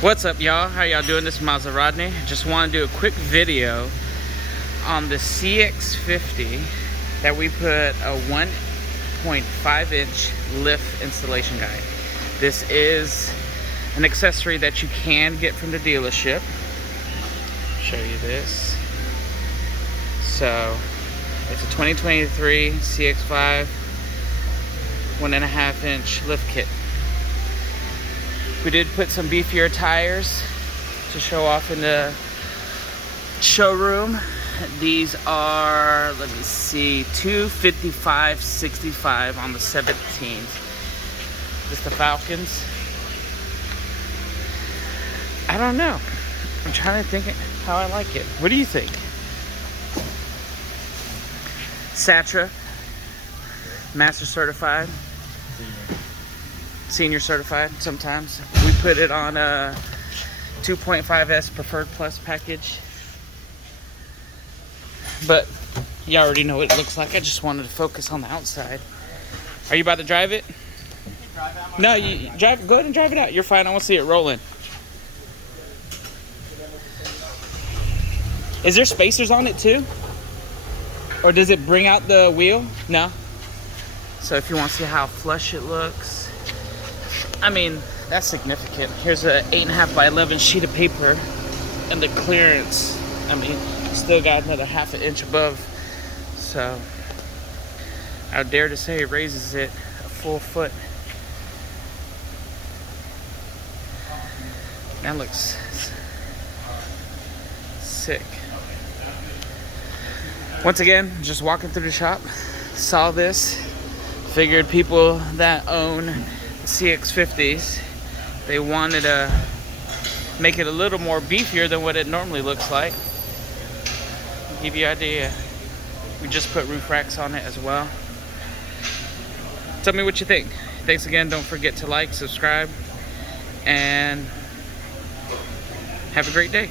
What's up, y'all? How y'all doing? This is Mazda Rodney. Just want to do a quick video on the CX-50 that we put a 1.5 inch lift installation guide. This is an accessory that you can get from the dealership. Show you this. So it's a 2023 CX-5 1.5 inch lift kit. We did put some beefier tires to show off in the showroom. These are, let me see, 255/65 on the 17th. Just the Falcons. I don't know. I'm trying to think how I like it. What do you think? Satra, Master Certified. Senior certified sometimes. We put it on a 2.5S Preferred Plus package. But you already know what it looks like. I just wanted to focus on the outside. Are you about to drive it? No, you drive. Go ahead and drive it out. You're fine. I want to see it rolling. Is there spacers on it too? Or does it bring out the wheel? No? So if you want to see how flush it looks, I mean, that's significant. Here's a 8.5 by 11 sheet of paper, and the clearance, I mean, still got another 1/2 inch above. So I dare to say it raises it a full foot. That looks sick. Once again, just walking through the shop, saw this, figured people that own CX-50s, they wanted to make it a little more beefier than what it normally looks like. Give you an idea. We just put roof racks on it as well. Tell me what you think. Thanks again. Don't forget to like, subscribe, and have a great day.